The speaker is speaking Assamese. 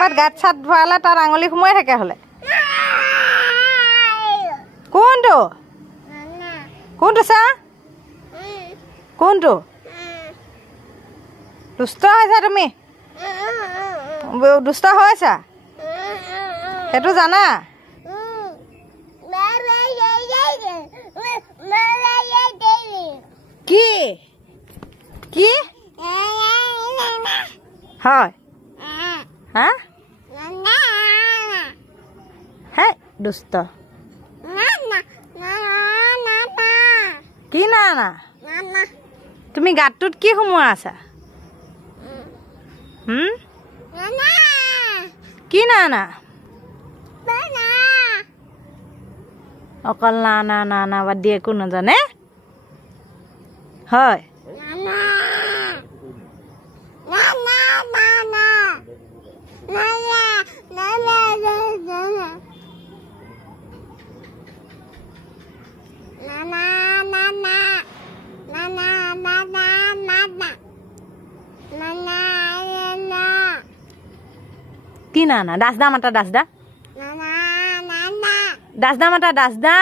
ক'ৰবাত গাঁত চাত ভৰালে তাত আঙুলি সোমাই থাকে হ'লে কোনটো কোনটো চা কোনটো দুষ্ট হৈছা তুমি দুষ্ট হৈছা সেইটো জানা কি কি হয় হা হে দুষ্ট কি না না তুমি গাঁতটোত কি সোমোৱা আছা কি না না অকল না না না না বাদ দিয়ে একো নাজানে হয় কি না না দাসদা মাতা দাসদা দাসদা মাতা দাসদা